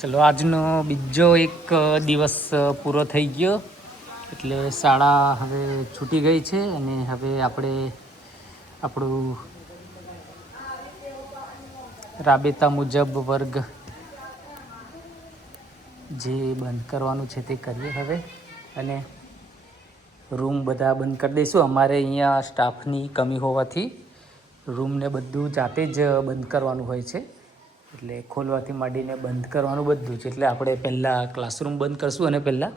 ચલો આજનો બીજો એક દિવસ પૂરો થઈ ગયો એટલે શાળા હવે છૂટી ગઈ છે અને હવે આપણે આપણું રાબેતા મુજબ વર્ગ જે બંધ કરવાનું છે તે કરીએ હવે અને રૂમ બધા બંધ કરી દઈશું. અમારે અહીંયા સ્ટાફની કમી હોવાથી રૂમને બધું જાતે જ બંધ કરવાનું હોય છે, એટલે ખોલવાથી માંડીને બંધ કરવાનું બધું જ. એટલે આપણે પહેલાં ક્લાસરૂમ બંધ કરશું અને પહેલાં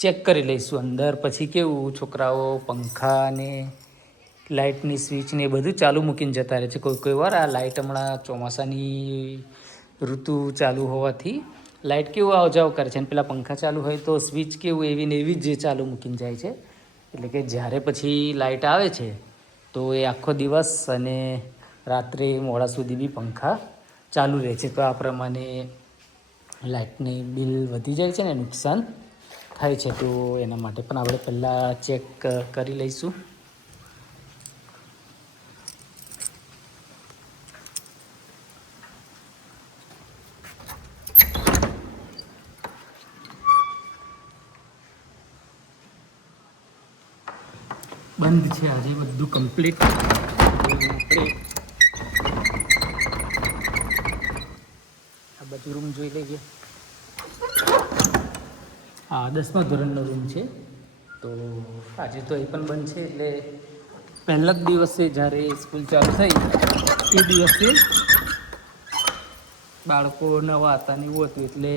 ચેક કરી લઈશું અંદર. પછી કેવું છોકરાઓ પંખા ને લાઇટની સ્વિચ ને એ બધું ચાલુ મૂકીને જતા રહે છે. કોઈ વાર આ લાઇટ હમણાં ચોમાસાની ઋતુ ચાલુ હોવાથી લાઇટ કેવું આવ જાવ કરે છે અને પેલા પંખા ચાલુ હોય તો સ્વિચ કેવું એવી ને એવી જ ચાલુ મૂકીને જાય છે. એટલે કે જ્યારે પછી લાઇટ આવે છે તો એ આખો દિવસ અને રાત્રે મોડા સુધી બી પંખા ચાલુ રહે છે. તો આ પ્રમાણે લાઇટની બિલ વધી જાય છે ને નુકસાન થાય છે. તો એના માટે પણ આપણે પહેલાં ચેક કરી લઈશું. બંધ છે આજે બધું કમ્પ્લીટ. આ બધું રૂમ જોઈ લઈએ. હા 10મા ધોરણનો રૂમ છે. તો આજે તો એ પણ બંધ છે. એટલે પહેલા જ દિવસે જ્યારે સ્કૂલ ચાલુ થઈ એ દિવસે બાળકો નવા હતા ને એવું હતું એટલે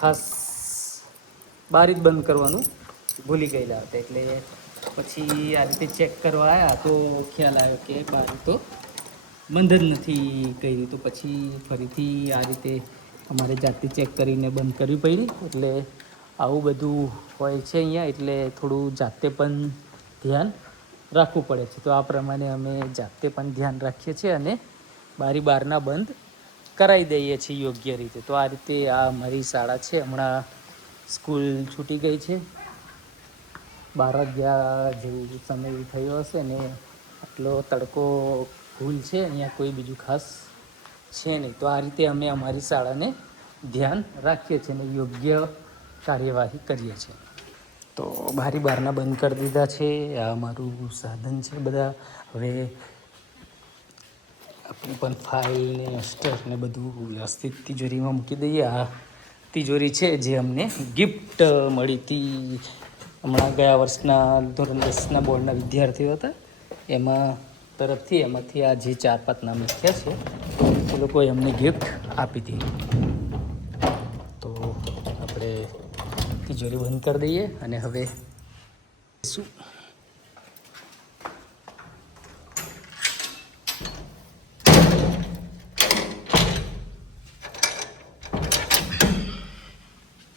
ખાસ બારી જ બંધ કરવાનું ભૂલી ગયેલા હતા. એટલે પછી આ રીતે ચેક કરવા આવ્યા તો ખ્યાલ આવ્યો કે બારી તો બંધ જ નથી કરી. તો પછી ફરીથી આ રીતે અમારે જાતે ચેક કરીને બંધ કરવી પડી. એટલે આવું બધું હોય છે અહીંયા, એટલે થોડું જાતે પણ ધ્યાન રાખવું પડે છે. તો આ પ્રમાણે અમે જાતે પણ ધ્યાન રાખીએ છીએ અને બારી બારના બંધ કરાવી દઈએ છીએ યોગ્ય રીતે. તો આ રીતે આ અમારી શાળા છે. હમણાં સ્કૂલ છૂટી ગઈ છે, 12 વાગ્યા જેવું સમય થયો હશે ને આટલો તડકો ફૂલ છે અહીંયા, કોઈ બીજું ખાસ છે નહીં. તો આ રીતે અમે અમારી શાળાને ધ્યાન રાખીએ છીએ અને યોગ્ય કાર્યવાહી કરીએ છીએ. તો બારી બારના બંધ કરી દીધા છે. આ અમારું સાધન છે. બધા હવે આપણી પણ ફાઇલ ને અસ્ટર ને બધું વ્યવસ્થિત તિજોરીમાં મૂકી દઈએ. આ તિજોરી છે જે અમને ગિફ્ટ મળી હતી હમણાં ગયા વર્ષના ધોરણ 10ના બોર્ડના વિદ્યાર્થીઓ હતા એમાંથી આ જે 4-5 નામ લખ્યા છે એ લોકોએ અમને ગિફ્ટ આપી હતી. તો આપણે તિજોરી બંધ કરી દઈએ અને હવે શું